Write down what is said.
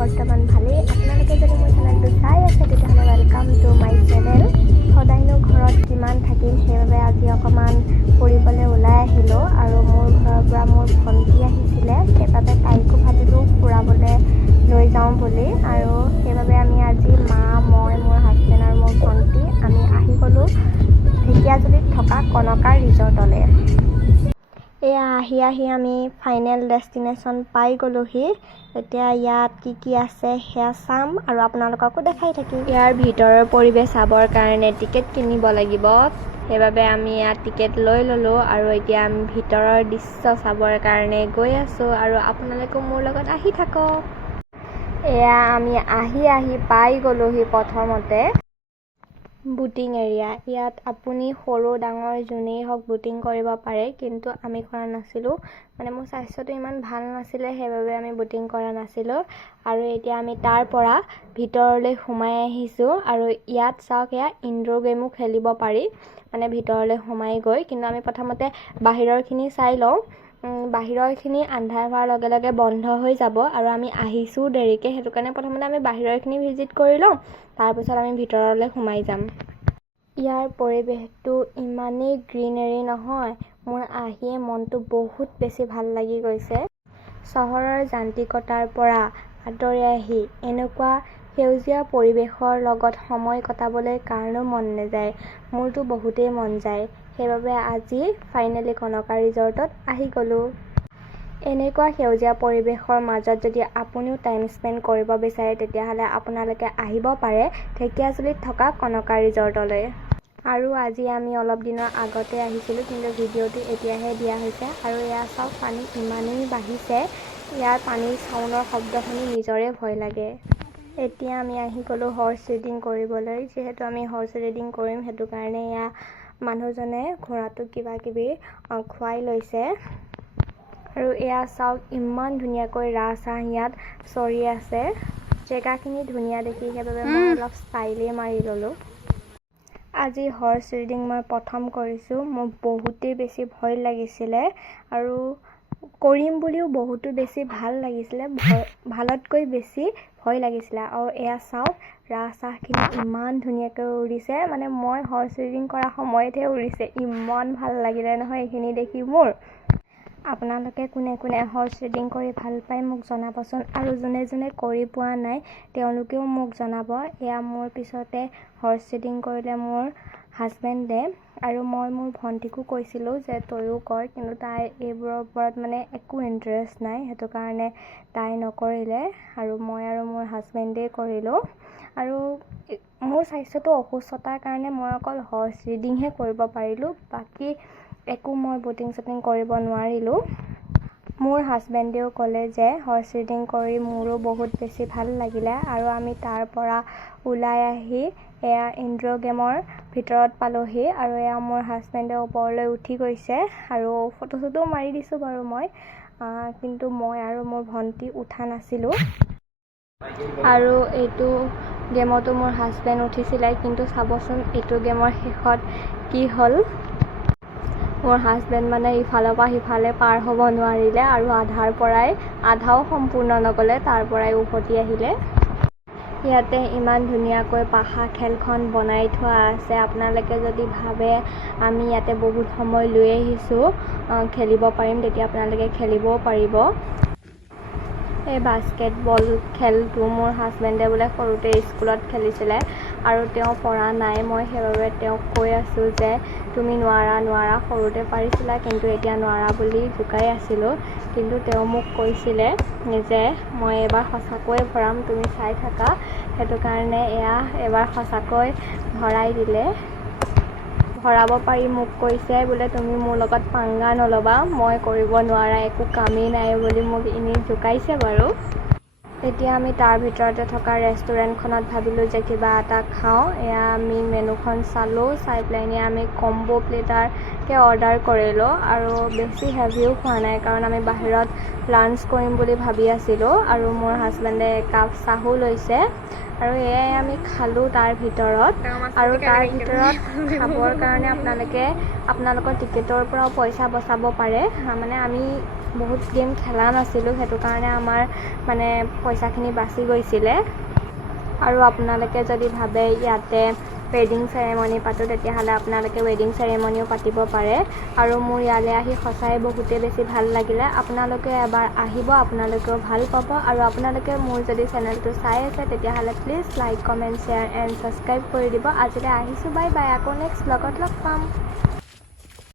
বৰ্তমান ভালেই। আপোনালোকে যদি মোৰ চেনেলটো চাই আছে তেতিয়াহ'লে ৱেলকাম টু মাই চেনেল। সদায়নো ঘৰত কিমান থাকিম, সেইবাবে আজি অকণমান ফুৰিবলৈ ওলাই আহিলোঁ আৰু মোৰ ঘৰৰ পৰা মোৰ ভণ্টি আহিছিলে, সেইবাবে তাইকো ভাবিলোঁ ফুৰাবলৈ লৈ যাওঁ বুলি। আৰু সেইবাবে আমি আজি মই মোৰ হাজবেণ্ড আৰু মোৰ ভণ্টি আমি আহি গ'লোঁ ঢেকীয়াজুলিত থকা কনকা ৰিজৰ্টলৈ। এয়া আহি আমি ফাইনেল ডেষ্টিনেশ্যন পাই গ'লোহি। এতিয়া ইয়াত কি আছে সেয়া চাম আৰু আপোনালোককো দেখাই থাকিম। ইয়াৰ ভিতৰৰ পৰিৱেশ চাবৰ কাৰণে টিকেট কিনিব লাগিব, সেইবাবে আমি ইয়াত টিকেট লৈ ল'লোঁ আৰু এতিয়া আমি ভিতৰৰ দৃশ্য চাবৰ কাৰণে গৈ আছোঁ আৰু আপোনালোকেও মোৰ লগত আহি থাকক। এয়া আমি আহি পাই গ'লোহি প্ৰথমতে বুটিং এৰিয়া। ইয়াত আপুনি সৰু ডাঙৰ যোনেই হওক বুটিং কৰিব পাৰে, কিন্তু আমি কৰা নাছিলোঁ, মানে মোৰ স্বাস্থ্যটো ইমান ভাল নাছিলে, সেইবাবে আমি বুটিং কৰা নাছিলোঁ। আৰু এতিয়া আমি তাৰ পৰা ভিতৰলৈ সোমাই আহিছোঁ আৰু ইয়াত চাওক, এয়া ইনড'ৰ গেমো খেলিব পাৰি মানে ভিতৰলৈ সোমাই গৈ। কিন্তু আমি প্ৰথমতে বাহিৰৰখিনি চাই লওঁ। বাহিৰৰখিনি আন্ধাৰ হোৱাৰ লগে লগে বন্ধ হৈ যাব আৰু আমি আহিছোঁ দেৰিকৈ, সেইটো কাৰণে প্ৰথমতে আমি বাহিৰৰখিনি ভিজিট কৰি লওঁ, তাৰপিছত আমি ভিতৰলৈ সোমাই যাম। ইয়াৰ পৰিৱেশটো ইমানেই গ্ৰীনেৰী নহয়, মোৰ আহিয়ে মনটো বহুত বেছি ভাল লাগি গৈছে। চহৰৰ যান্ত্ৰিকতাৰ পৰা আঁতৰি আহি এনেকুৱা সেউজীয়া পৰিৱেশৰ লগত সময় কটাবলৈ কাৰণো মন নাযায়, মোৰতো বহুতেই মন যায়। সেইবাবে আজি ফাইনেলি কনকা ৰিজৰ্টত আহি গ'লোঁ। এনেকুৱা সেউজীয়া পৰিৱেশৰ মাজত যদি আপুনিও টাইম স্পেণ্ড কৰিব বিচাৰে তেতিয়াহ'লে আপোনালোকে আহিব পাৰে ঢেকীয়াজুলিত থকা কনকা ৰিজৰ্টলৈ। আৰু আজি আমি অলপ দিনৰ আগতে আহিছিলোঁ, কিন্তু ভিডিঅ'টো এতিয়াহে দিয়া হৈছে। আৰু এয়া চাওক, পানী ইমানেই বাঢ়িছে, ইয়াৰ পানীৰ চাউণ্ডৰ শব্দ শুনি নিজৰে ভয় লাগে। এতিয়া আমি আহি গ'লোঁ হৰ্চ ৰাইডিং কৰিবলৈ। যিহেতু আমি হৰ্চ ৰাইডিং কৰিম, সেইটো কাৰণে এয়া মানুহজনে ঘোঁৰাটোক কিবা কিবি খুৱাই লৈছে। আৰু এয়া চাওক, ইমান ধুনীয়াকৈ ৰাজহাঁহ ইয়াত চৰি আছে। জেগাখিনি ধুনীয়া দেখি সেইবাবে মই অলপ ষ্টাইলেই মাৰি ল'লোঁ। আজি হৰ্চ ৰাইডিং মই প্ৰথম কৰিছোঁ, মোৰ বহুতেই বেছি ভয় লাগিছিলে আৰু কৰিম বুলিও বহুতো বেছি ভাল লাগিছিলে, ভালতকৈ বেছি ভয় লাগিছিলে। আৰু এয়া চাওক, ৰাজহাঁহখিনি ইমান ধুনীয়াকৈ উৰিছে, মানে মই হৰ্চ ৰাইডিং কৰা সময়তহে উৰিছে। ইমান ভাল লাগিলে নহয় এইখিনি দেখি মোৰ। আপোনালোকে কোনে কোনে হৰ্চ ৰাইডিং কৰি ভাল পায় মোক জনাবচোন, আৰু যোনে যোনে কৰি পোৱা নাই তেওঁলোকেও মোক জনাব। এয়া মোৰ পিছতে হৰ্চ ৰাইডিং কৰিলে মোৰ হাজবেণ্ডে, আৰু মই মোৰ ভণ্টিকো কৈছিলোঁ যে তয়ো কৰ, কিন্তু তাই এইবোৰৰ ওপৰত মানে একো ইণ্টাৰেষ্ট নাই, সেইটো কাৰণে তাই নকৰিলে আৰু মই আৰু মোৰ হাজবেণ্ডেই কৰিলোঁ। আৰু মোৰ স্বাস্থ্যটো অসুস্থতাৰ কাৰণে মই অকল হৰ্চ ৰাইডিংহে কৰিব পাৰিলোঁ, বাকী একো মই বুটিং চুটিং কৰিব নোৱাৰিলোঁ। মোৰ হাজবেণ্ডেও ক'লে যে হৰ্চ ৰাইডিং কৰি মোৰো বহুত বেছি ভাল লাগিলে। আৰু আমি তাৰ পৰা ওলাই আহি এয়া ইনড'ৰ গেমৰ ভিতৰত পালোঁহি আৰু এয়া মোৰ হাজবেণ্ডে ওপৰলৈ উঠি গৈছে আৰু ফটো চটোও মাৰি দিছোঁ বাৰু মই, কিন্তু মই আৰু মোৰ ভণ্টি উঠা নাছিলোঁ। আৰু এইটো গেমতো মোৰ হাজবেণ্ড উঠিছিলে, কিন্তু চাবচোন এইটো গেমৰ শেষত কি হ'ল। মোৰ হাজবেণ্ড মানে ইফালৰ পৰা সিফালে পাৰ হ'ব নোৱাৰিলে আৰু আধাও সম্পূৰ্ণ নগ'লে, তাৰ পৰাই উভতি আহিলে। ইয়াতে ইমান ধুনীয়াকৈ পাশা খেলখন বনাই থোৱা আছে, আপোনালোকে যদি ভাবে আমি ইয়াতে বহুত সময় লৈ আহিছোঁ খেলিব পাৰিম, তেতিয়া আপোনালোকে খেলিবও পাৰিব। এই বাস্কেটবল খেলটো মোৰ হাজবেণ্ডে বোলে সৰুতে স্কুলত খেলিছিলে আৰু তেওঁ পৰা নাই। মই সেইবাবে তেওঁক কৈ আছোঁ যে তুমি নোৱাৰা, সৰুতে পাৰিছিলা কিন্তু এতিয়া নোৱাৰা বুলি জোকাই আছিলোঁ, কিন্তু তেওঁ মোক কৈছিলে যে মই এবাৰ সঁচাকৈ ভৰাম, তুমি চাই থাকা। সেইটো কাৰণে এয়া এবাৰ সঁচাকৈ ভৰাই দিলে। ভৰাব পাৰি মোক কৈছে বোলে তুমি মোৰ লগত পাংগা নল'বা, মই কৰিব নোৱাৰা একো কামেই নাই বুলি মোক এনেই জোকাইছে বাৰু। এতিয়া আমি তাৰ ভিতৰতে থকা ৰেষ্টুৰেণ্টখনত ভাবিলোঁ যে কিবা এটা খাওঁ। এয়া আমি মেনুখন চালোঁ, চাই পেলাই আমি কম্ব' প্লেটাৰ ধুনীয়াকৈ অৰ্ডাৰ কৰিলোঁ আৰু বেছি হেভিও খোৱা নাই কাৰণ আমি বাহিৰত লাঞ্চ কৰিম বুলি ভাবি আছিলোঁ আৰু মোৰ হাজবেণ্ডে একাপ চাহো লৈছে আৰু এয়াই আমি খালোঁ তাৰ ভিতৰত আৰু তাৰ ভিতৰত খাবৰ কাৰণে আপোনালোকৰ টিকেটৰ পৰাও পইচা বচাব পাৰে মানে আমি বহুত গেম খেলা নাছিলোঁ সেইটো কাৰণে আমাৰ মানে পইচাখিনি বাচি গৈছিলে আৰু আপোনালোকে যদি ভাবে ইয়াতে ৱেডিং চেৰেমনি পাতোঁ তেতিয়াহ'লে আপোনালোকে ৱেডিং চেৰেমনিও পাতিব পাৰে আৰু মোৰ ইয়ালৈ আহি সঁচাই বহুতেই বেছি ভাল লাগিলে আপোনালোকে এবাৰ আহিব আপোনালোকেও ভাল পাব আৰু আপোনালোকে মোৰ যদি চেনেলটো চাই আছে তেতিয়াহ'লে please like comment share and subscribe কৰি দিব আজিলৈ আহিছোঁ বাই বাই আকৌ নেক্সট ব্লগত লগ পাম